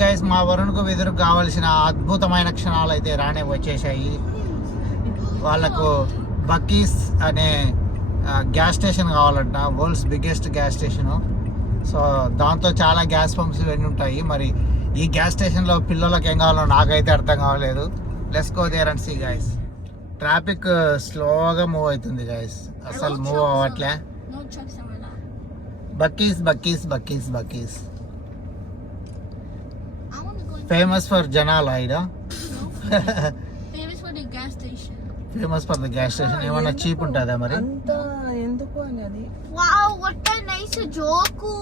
Guys, మా వరుణ్కు వెదురుకు కావాల్సిన అద్భుతమైన క్షణాలు అయితే రానే వచ్చేసాయి. వాళ్ళకు బక్కీస్ అనే గ్యాస్ స్టేషన్ కావాలంట, world's biggest gas station. So దాంతో చాలా గ్యాస్ పంప్స్ ఇవన్నీ ఉంటాయి. మరి ఈ గ్యాస్ స్టేషన్లో పిల్లలకి ఏం కావాలో నాకైతే అర్థం కావలేదు. Let's go there and see guys. Traffic స్లోగా మూవ్ అవుతుంది గైస్, అసలు మూవ్ అవ్వట్లే. Buc-ee's Buc-ee's Buc-ee's Buc-ee's famous for జనాలా ఇడ. Famous for the gas station. ఏమన్నా చీప్ ఉంటుందా మరి? ఎందుకు అని అది. Wow, what a nice joke.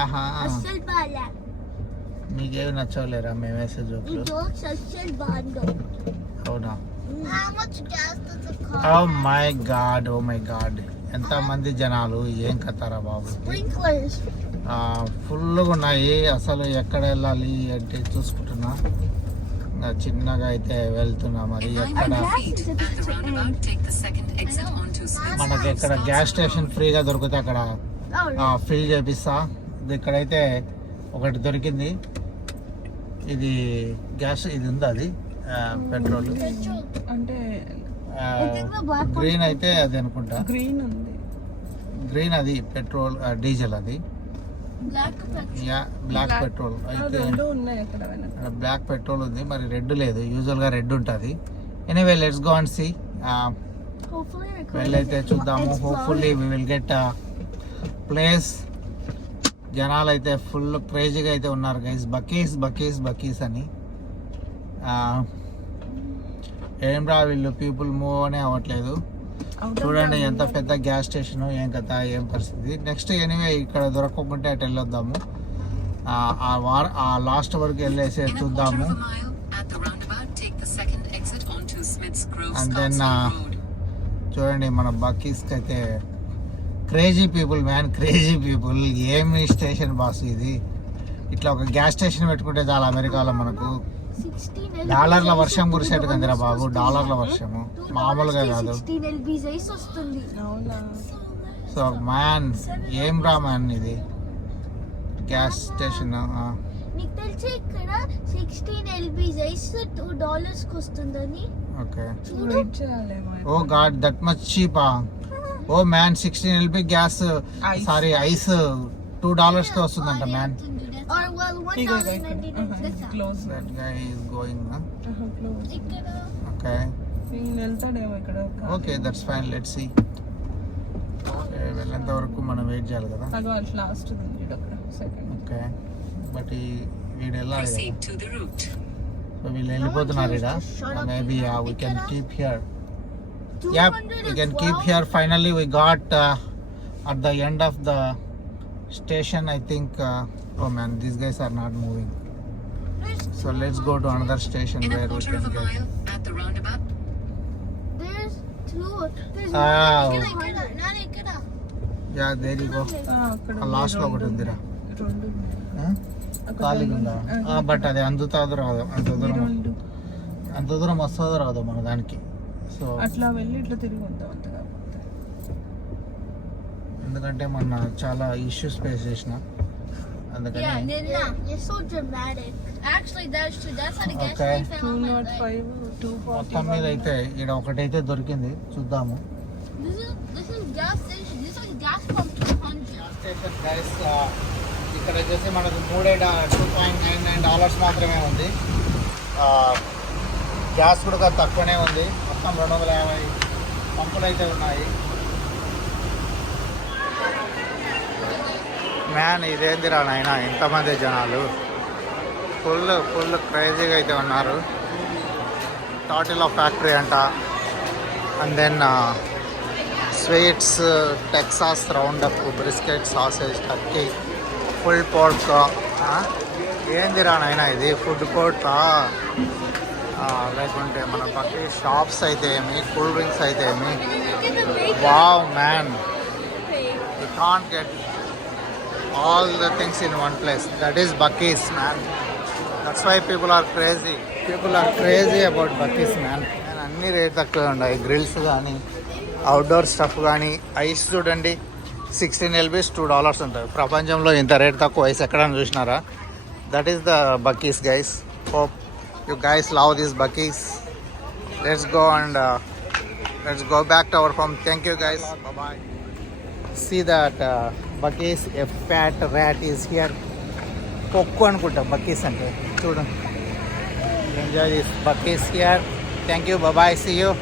ఆహా, అసలు బాలే. నీకేమి నచ్చలేరా మేము వేసే జోకులు? ఈ జోక్స్ అసలు బాగుండు. అవునా? How much gas does it cost? Oh my God, oh my God, ఎంత మంది జనాలు, ఏం కథరా బాబు. Sprinklers. ఫుల్గా ఉన్నాయి. అసలు ఎక్కడ వెళ్ళాలి అంటే చూసుకుంటున్నా. చిన్నగా అయితే వెళ్తున్నా. మరి ఎక్కడ మనకి ఎక్కడ గ్యాస్ స్టేషన్ ఫ్రీగా దొరికితే అక్కడ ఫిల్ చేపిస్తా. ఇక్కడైతే ఒకటి దొరికింది. ఇది గ్యాస్, ఇది ఉంది, అది పెట్రోల్ అంటే గ్రీన్ అయితే అది అనుకుంటా. గ్రీన్ ఉంది, గ్రీన్ అది పెట్రోల్, డీజిల్ అది. బ్లాక్ పెట్రోల్ అయితే బ్లాక్ పెట్రోల్ ఉంది. మరి రెడ్ లేదు, యూజువల్ గా రెడ్ ఉంటుంది. Anyway let's go and see. వెళ్ళైతే చూద్దాము. Hopefully we will get place. జనాలు అయితే ఫుల్ క్రేజీగా అయితే ఉన్నారు గైస్. బకీస్ బకీస్ బకీస్ అని. ఏం రా వీళ్ళు, పీపుల్ మూవ్ అనే అవ్వట్లేదు. చూడండి ఎంత పెద్ద గ్యాస్ స్టేషన్, ఏం కథ, ఏం పరిస్థితి. నెక్స్ట్ ఎనీవే ఇక్కడ దొరకకుంటే అటు వెళ్ళొద్దాము. ఆ లాస్ట్ వరకు వెళ్ళేసి చూద్దాము. అండ్ దెన్ చూడండి మన బక్కీస్కి అయితే crazy people man, crazy people. ఏమి స్టేషన్ బాస్ ఇది. ఇట్లా ఒక గ్యాస్ స్టేషన్ పెట్టుకుంటే చాలా అమెరికాలో మనకు డాలర్ల వర్షం కురిసేట్టు కందిరా బాబు. డాలర్ల వర్షము మామూలుగా కాదు. సో మ్యాన్, ఏం రా మ్యాన్ ఇది గ్యాస్ స్టేషన్. నీకు తెలిసి ఇక్కడ 16 LBs $2 వస్తుందని. Okay, oh god, that much చీపా. Oh man, 16 LB gas, sorry ice $2 కి వస్తుందంట man. Or well, $1.99. That guy is going, huh? Okay. Okay, that's fine. Let's see. Okay, వెళ్ళేంత వరకు మనం వెయిట్ చేయాలి కదా. ఓకే, బట్ వీడు వెళ్ళాలి కదా. సో వీళ్ళు వెళ్ళిపోతున్నారు ఇడ. Maybe we can keep here. Yep, we can keep here. Finally we got at the end of the station, I think. Oh man, these guys are not moving. So let's go to another station where we can get. There's two. Yeah, there you go. Last లో ఒకటి ఉందిరా. ఖాళీగా ఉందా? But అది అందుతాదో రాదో, అంత దూరం వస్తుందో రాదో మన దానికి. సో అట్లా వెళ్ళి ఇట్లా తిరిగి ఉంటాం. ఎందుకంటే మొన్న చాలా ఇష్యూస్ ఫేస్ చేసిన. అందుకని you're so dramatic. Actually, that's true. That's how the gas station found my leg. 205 మొత్తం మీద అయితే ఇక్కడ ఒకటైతే దొరికింది, చూద్దాము. This is gas station. This is gas pump 200. gas station guys. ఇక్కడ వచ్చేసి మనకు $2.99 మాత్రమే ఉంది. గ్యాస్ కూడా తక్కువనే ఉంది. మొత్తం 250 పంపులు అయితే ఉన్నాయి. మ్యాన్, ఇదేందిరా నాయన, ఎంతమంది జనాలు, ఫుల్ క్రేజీగా అయితే ఉన్నారు. టాటిల్ ఆఫ్ ఫ్యాక్టరీ అంట. And then sweets, Texas round up, brisket, sausage, turkey, full pork. ఏందిరా నాయన ఇది, ఫుడ్ కోర్టా లేకుంటే మన పక్కన షాప్స్ అయితే ఏమి, కూల్ డ్రింక్స్ అయితే ఏమి. Wow man, you can't get all the things in one place. That is Buc-ee's, man. That's why people are crazy. People are crazy about Buc-ee's, man. And అన్ని rate తక్కువ ఉన్నాయి. Grills కానీ, outdoor stuff కానీ. Ice చూడండి, 16 LBs $2 ఉంటాయి. ప్రపంచంలో ఇంత rate తక్కువ ఐస్ ఎక్కడైనా చూసినారా? That is the Bucky's, guys. Hope you guys love these Bucky's. Let's go and let's go back to our home. Thank you, guys. Bye bye. See that Bucky's, a fat rat is here. Kokku anukunta Bucky's ante. Chudanడి. Enjoy this Bucky's here. Thank you. Bye bye. See you.